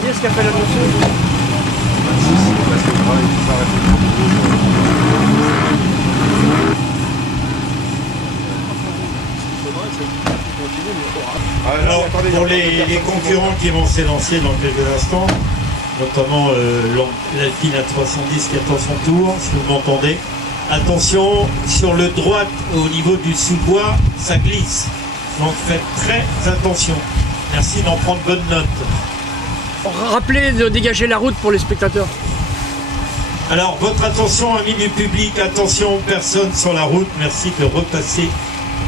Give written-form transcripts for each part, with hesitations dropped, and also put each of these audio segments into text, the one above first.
Qu'est-ce qu'a fait la motion? Alors, pour les concurrents qui vont s'élancer dans quelques instants, notamment l'Alpine A310 qui attend son tour, si vous m'entendez, attention, sur le droit au niveau du sous-bois, ça glisse. Donc faites très attention. Merci d'en prendre bonne note. Rappelez de dégager la route pour les spectateurs. Alors, votre attention, amis du public, attention, personne sur la route. Merci de repasser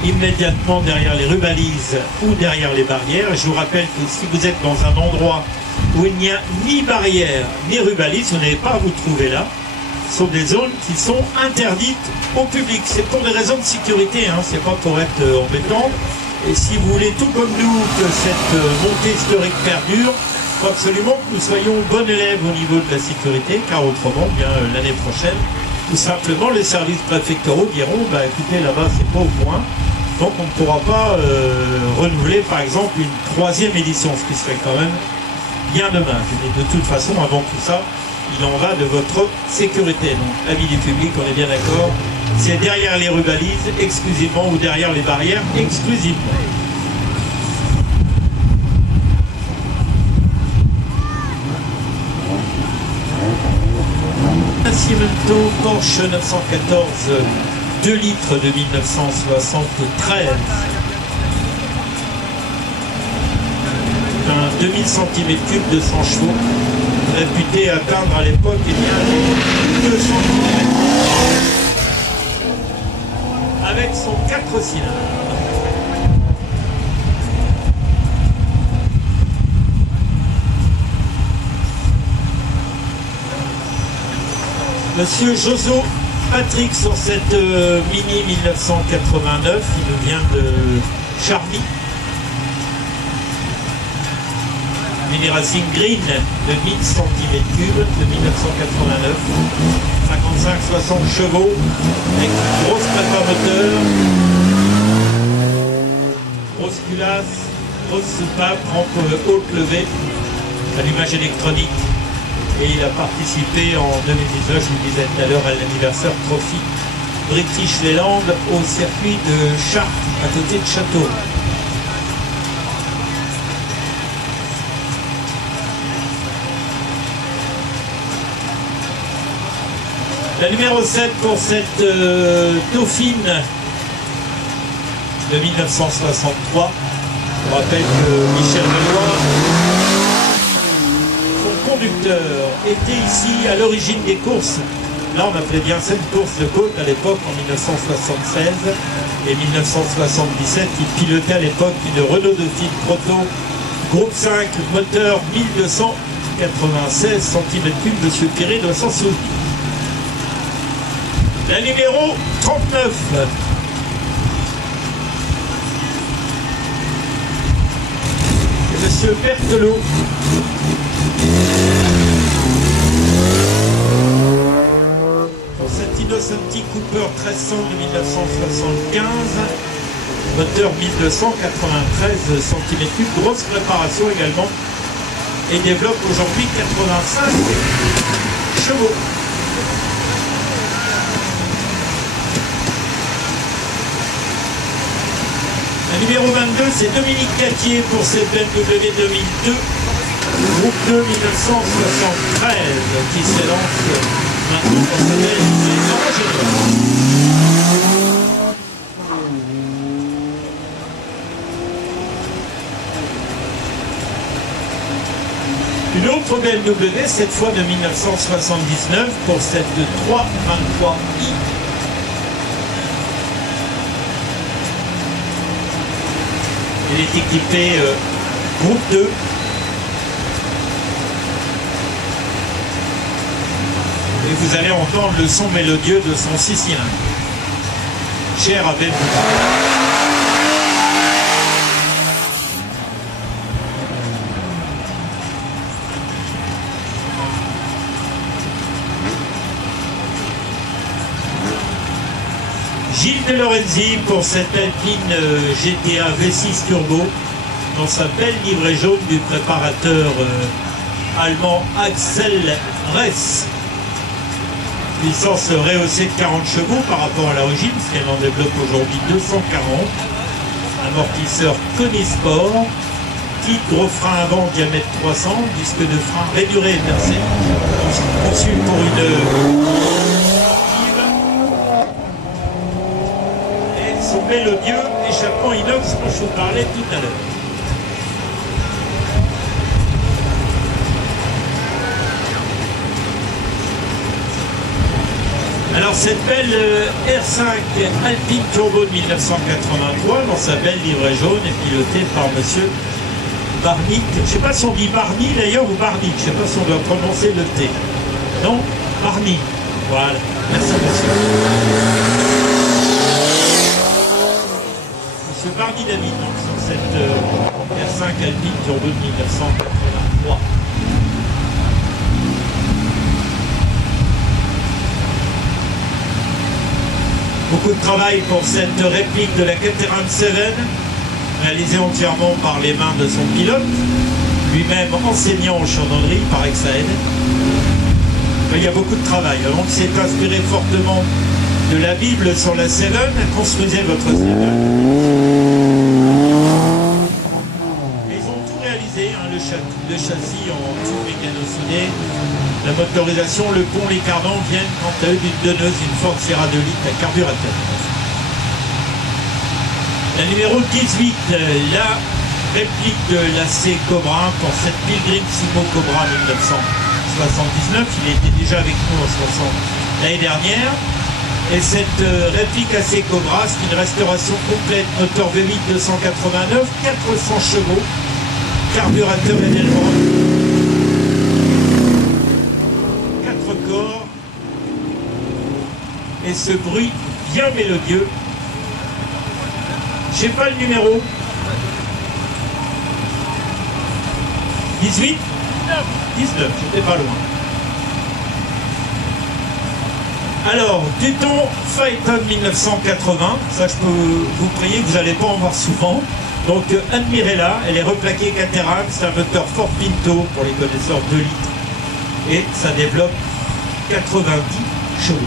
immédiatement derrière les rubalises ou derrière les barrières. Je vous rappelle que si vous êtes dans un endroit où il n'y a ni barrière ni rubalise, vous n'avez pas à vous trouver là. Ce sont des zones qui sont interdites au public. C'est pour des raisons de sécurité, hein. C'est pas pour être embêtant. Et si vous voulez, tout comme nous, que cette montée historique perdure, il faut absolument que nous soyons bons élèves au niveau de la sécurité, car autrement, bien l'année prochaine, tout simplement, les services préfectoraux diront, bah écoutez, là-bas, c'est pas au point, donc on ne pourra pas renouveler, par exemple, une 3e édition, ce qui serait quand même bien dommage. Mais de toute façon, avant tout ça, il en va de votre sécurité. Donc, avis du public, on est bien d'accord, c'est derrière les rubalises exclusivement ou derrière les barrières exclusivement. Cimento Porsche 914 2 litres de 1973. Un 2000 cm3 de 100 chevaux, réputé atteindre à l'époque les 200 km avec son 4 cylindres. Monsieur Joso Patrick sur cette Mini 1989, il nous vient de Charny. Mini Racing Green de 1000 cm3 de 1989. 55-60 chevaux avec une grosse prépa moteur, grosse culasse, grosse soupape, rampe haute levée, allumage électronique. Et il a participé en 2019, je vous disais tout à l'heure, à l'anniversaire Trophy British Leyland au circuit de Chartres, à côté de Château. La numéro 7 pour cette Dauphine de 1963. Je rappelle que Michel Valois, son conducteur, était ici à l'origine des courses. Là, on appelait bien ça une course de côte à l'époque, en 1976 et 1977. Il pilotait à l'époque une Renault Dauphine Proto Groupe 5, moteur 1200 96 cm3, Monsieur Piré doit s'en souvenir. La numéro 39. C'est Monsieur Berthelot. Pour cette Innocenti Cooper 1300 de 1975, moteur 1293 cm3, grosse préparation également, et développe aujourd'hui 85 chevaux. La numéro 22, c'est Dominique Cattier pour cette BMW 2002, groupe 2 1973, qui s'élance maintenant pour cette belle. Une autre BMW, cette fois de 1979, pour cette 323i. Elle est équipée groupe 2. Et vous allez entendre le son mélodieux de son 6 cylindres. Cher à BMW. Gilles De Lorenzi pour cette Alpine GTA V6 Turbo dans sa belle livrée jaune du préparateur allemand Axel Ress. Puissance rehaussée de 40 chevaux par rapport à l'origine, parce qu'elle en développe aujourd'hui 240. Amortisseur Konisport, kit gros frein avant diamètre 300, disque de frein rainuré et percé. Conçu pour une son mélodieux échappement inox dont je vous parlais tout à l'heure. Alors cette belle R5 Alpine Turbo de 1983 dans sa belle livrée jaune est pilotée par monsieur Barnick. Je ne sais pas si on dit Barney d'ailleurs ou Barnick, je ne sais pas si on doit prononcer le T. Non, Barney. Voilà, merci monsieur. Monsieur Barney David, donc, sur cette R5 Alpine Turbo de 1983. Beaucoup de travail pour cette réplique de la Caterham 7, réalisée entièrement par les mains de son pilote, lui-même enseignant en chandonnerie, il paraît que ça aide. Il y a beaucoup de travail. Donc c'est inspiré fortement de la Bible sur la 7, construisez votre 7. Ils ont tout réalisé, hein, le châssis en tout mécano-soudé, la motorisation, le pont, les cardans viennent quant à eux d'une donneuse, une Ford Sierra 2 litres à carburateur. La numéro 18, la réplique de la C Cobra pour cette Pilgrim Sumo Cobra 1979. Il était déjà avec nous l'année dernière. Et cette réplique AC Cobra, c'est une restauration complète, moteur V8 289, 400 chevaux, carburateur Edelman, 4 corps, et ce bruit bien mélodieux. Je sais pas le numéro. 18 19, j'étais pas loin. Alors, Téton Phaeton 1980, ça je peux vous prier, vous n'allez pas en voir souvent. Donc admirez-la, elle est replaquée Caterham, c'est un moteur Ford Pinto pour les connaisseurs 2 litres. Et ça développe 90 chevaux.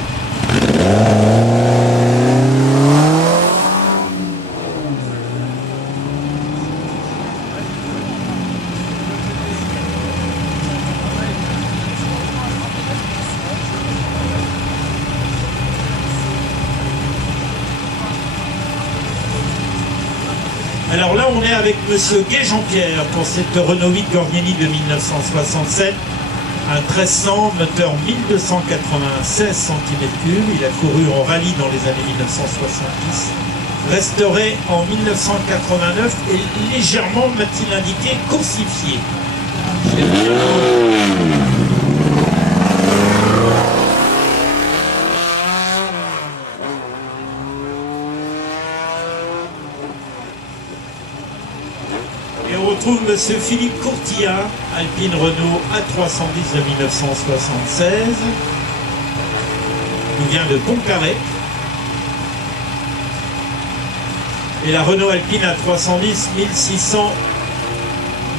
Alors là, on est avec monsieur Gai Jean-Pierre pour cette Renault 8 Gordiani de 1967. Un 1300, moteur 1296 cm3. Il a couru en rallye dans les années 1970. Restauré en 1989 et légèrement, m'a-t-il indiqué, cosifié. Monsieur Philippe Courtillat, Alpine Renault A310 de 1976. Il vient de Pontcarré. Et la Renault Alpine A310 1600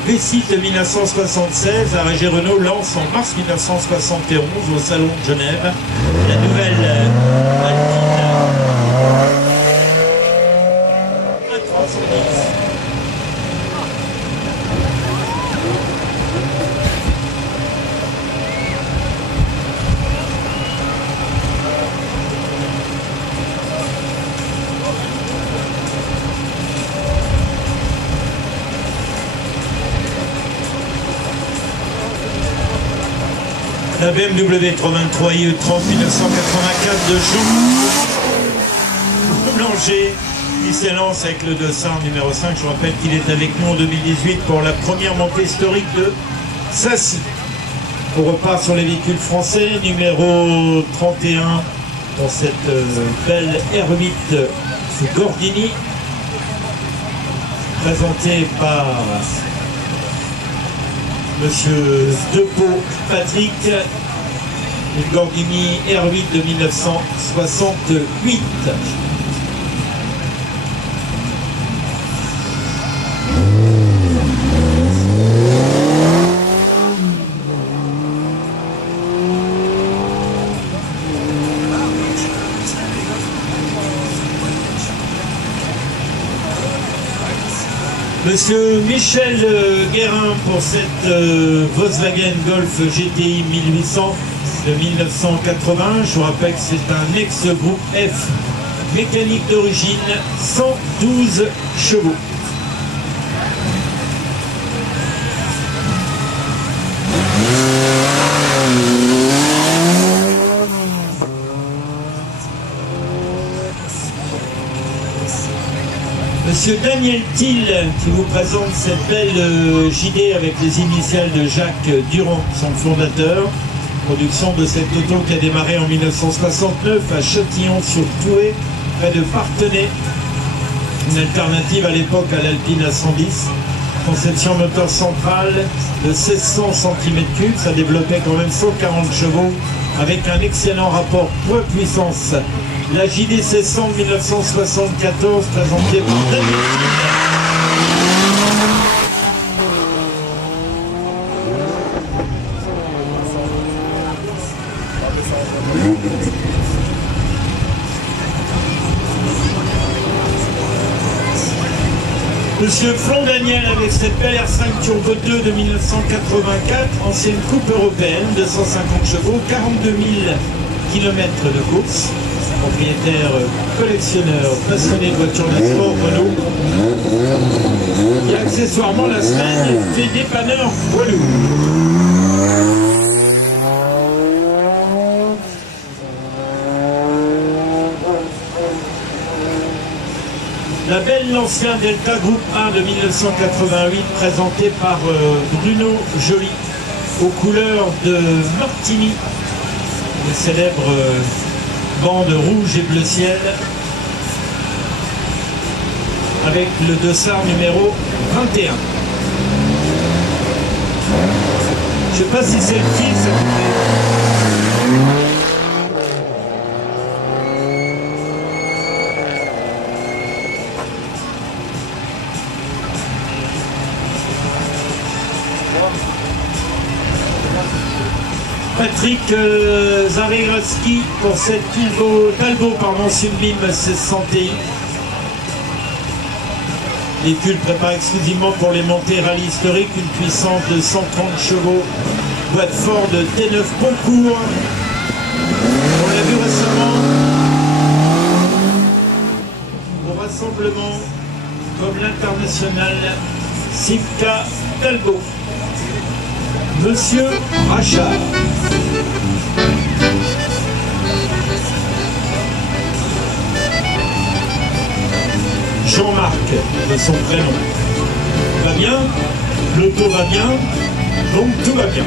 V6 de 1976. La Régie Renault lance en mars 1971 au Salon de Genève la nouvelle Alpine A310. La BMW 323 IE30 1984 de Jean Boulanger qui s'élance avec le 200 numéro 5. Je vous rappelle qu'il est avec nous en 2018 pour la première montée historique de Sassy. On repart sur les véhicules français, numéro 31 dans cette belle R8 Gordini présentée par Monsieur Depeau Patrick, une Gordini R8 de 1968. Monsieur Michel Guérin pour cette Volkswagen Golf GTI 1800 de 1980. Je vous rappelle que c'est un ex-groupe F mécanique d'origine, 112 chevaux. Monsieur Daniel Thiel qui vous présente cette belle JD avec les initiales de Jacques Durand, son fondateur. Production de cette auto qui a démarré en 1969 à Châtillon-sur-Touet, près de Parthenay. Une alternative à l'époque à l'Alpine A110. Conception moteur centrale de 1600 cm3, ça développait quand même 140 chevaux avec un excellent rapport poids-puissance. La JD 1600 1974 présentée par Daniel Thiel. Monsieur Flon Daniel avec cette belle R5 Turbo 2 de 1984, ancienne coupe européenne, 250 chevaux, 42 000 km de course. Propriétaire, collectionneur, passionné de voitures de sport Renault. Et accessoirement la semaine fait dépanneur poids lourd. La belle l'ancien Delta Groupe 1 de 1988 présentée par Bruno Joly aux couleurs de Martini, le célèbre bande rouge et bleu ciel avec le dossard numéro 21. Je ne sais pas si c'est le fils. Patrick Zariraski pour cette Talbot Sublime 1600 Ti. Véhicule préparé exclusivement pour les montées rallye historiques, une puissance de 130 chevaux, boîte Ford T9 Boncourt. On l'a vu récemment au rassemblement comme l'international Simca Talbot. Monsieur Rachard. Jean-Marc de son prénom. Va bien, l'auto va bien, donc tout va bien.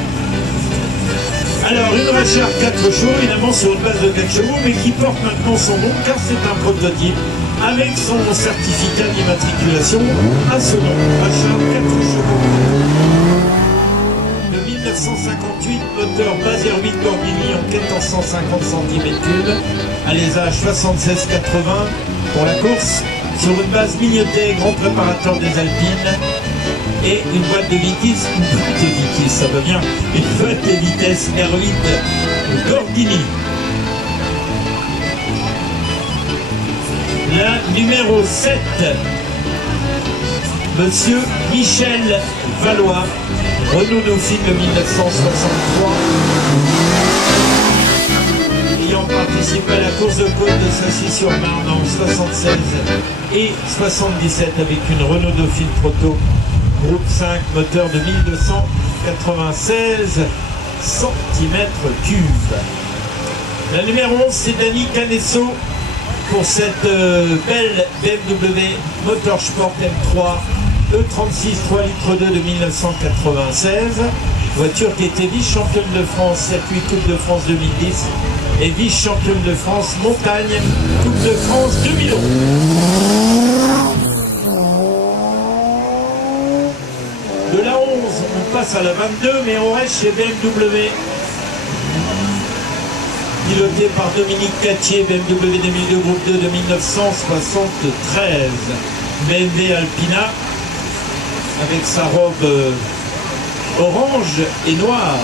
Alors, une Rachar 4 chevaux, évidemment sur une base de 4 chevaux, mais qui porte maintenant son nom, car c'est un prototype, avec son certificat d'immatriculation à ce nom, Rachar 4 chevaux. De 1958, moteur base R8 Gordini en 1450 cm3, alésage 76-80 pour la course, sur une base Mignotet, grand préparateur des Alpines, et une boîte de vitesse, ça va bien, une boîte de vitesse R8 Gordini. La numéro 7, Monsieur Michel Valois, Renault Dauphine de 1963. Ayant participé à la course de côte de Sacy-sur-Marne en 76 et 77 avec une Renault Dauphine Proto groupe 5, moteur de 1296 cm3. La numéro 11, c'est Dani Canesso pour cette belle BMW Motorsport M3 E36 3 litres 2 de 1996. Voiture qui était vice-championne de France, circuit Coupe de France 2010 et vice-championne de France montagne Coupe de France 2011. De la 11, on passe à la 22, mais on reste chez BMW. Piloté par Dominique Catier, BMW 2002 Groupe 2 de 1973. BMW Alpina, avec sa robe orange et noire.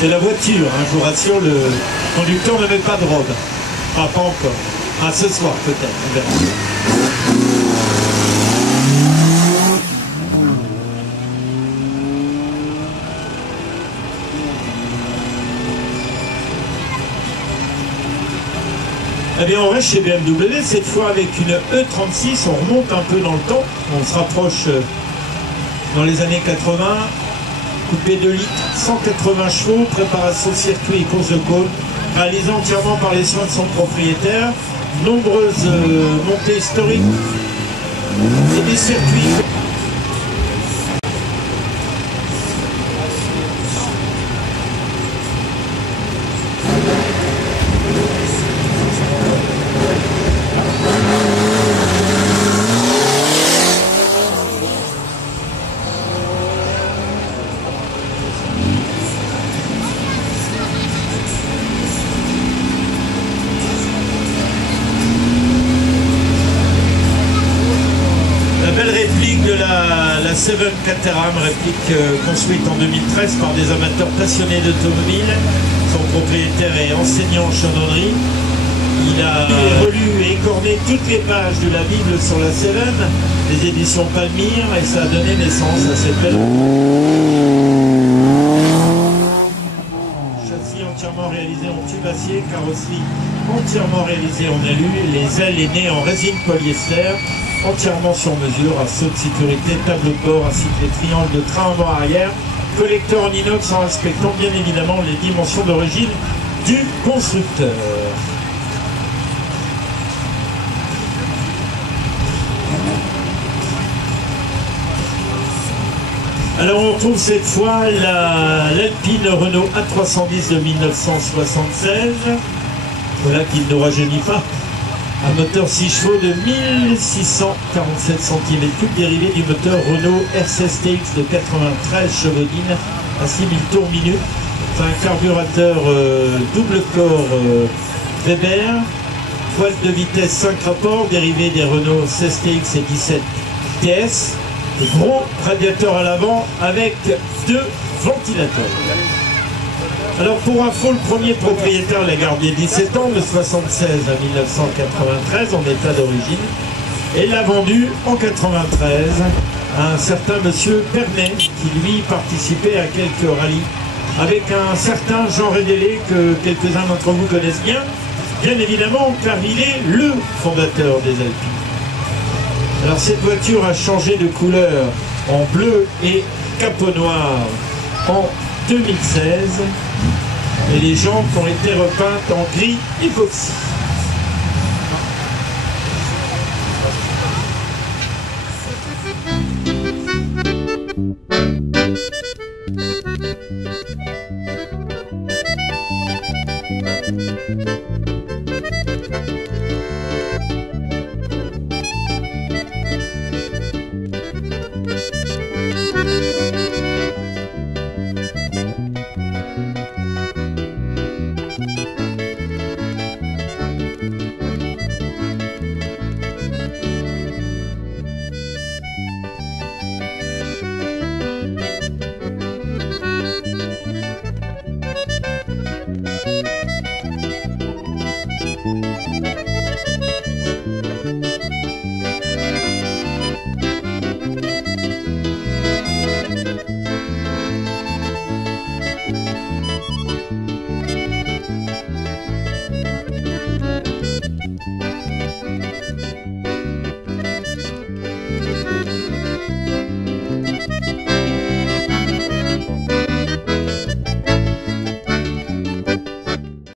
C'est la voiture, hein, je vous rassure, le conducteur ne met pas de robe. Ah, pas encore. Ah, ce soir peut-être, on verra. Eh bien, on reste chez BMW, cette fois avec une E36, on remonte un peu dans le temps, on se rapproche dans les années 80, coupé 2 litres, 180 chevaux, préparation circuit et course de côte, réalisée entièrement par les soins de son propriétaire, nombreuses montées historiques et des circuits. Réplique de la Seven Caterham, réplique construite en 2013 par des amateurs passionnés d'automobile. Son propriétaire est enseignant en chaudronnerie. Il a relu et écorné toutes les pages de la Bible sur la Seven, des éditions Palmyre, et ça a donné naissance à cette belle châssis entièrement réalisé en tube acier, carrosserie entièrement réalisée en alu, les ailes aînées en résine polyester, entièrement sur mesure, assaut de sécurité, tableau de bord ainsi que les triangles de train avant-arrière, collecteur en inox en respectant bien évidemment les dimensions d'origine du constructeur. Alors on retrouve cette fois l'Alpine Renault A310 de 1976, voilà qui ne nous rajeunit pas. Un moteur 6 chevaux de 1647 cm3 dérivé du moteur Renault R16TX de 93 chevaux-dines à 6000 tours minute. C'est un carburateur double corps Weber, boîte de vitesse 5 rapports dérivé des Renault 16TX et 17 TS. Gros radiateur à l'avant avec 2 ventilateurs. Alors pour info, le premier propriétaire l'a gardé 17 ans, de 76 à 1993 en état d'origine, et l'a vendu en 93 à un certain monsieur Pernet qui lui participait à quelques rallyes avec un certain Jean Rédélé que quelques-uns d'entre vous connaissent bien évidemment, car il est le fondateur des Alpines. Alors cette voiture a changé de couleur en bleu et capot noir en 2016 et les jantes ont été repeintes en gris époxy.